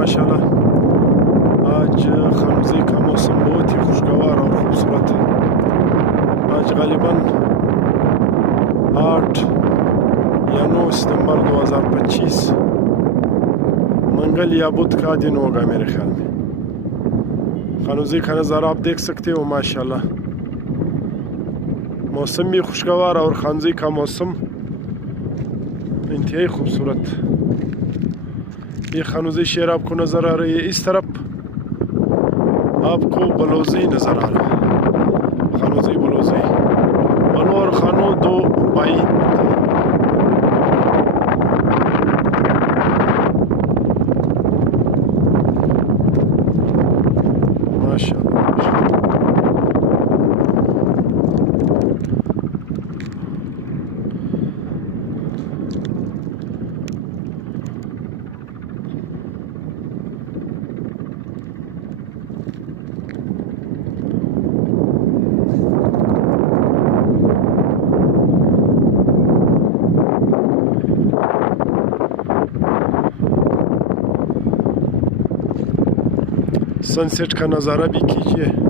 माशाल्लाह। आज खरबूजे का मौसम बहुत ही खुशगवार और खूबसूरत है। आज गालिबन 8 या 9 सितंबर 2025 मंगल या बुध का दिन होगा मेरे ख्याल में। खरबूजे का नज़ारा आप देख सकते हो माशाल्लाह। मौसम भी खुशगवार और खरबूजे का मौसम इंतहाई खूबसूरत। ये खरबूजे शेर आपको नज़र आ रही है, इस तरफ आपको बलोजी नज़र आ रहा है। खरबूजे बलोजी, बलो और खानो दो भाई। माशाल्लाह सनसेट का नज़ारा भी कीजिए।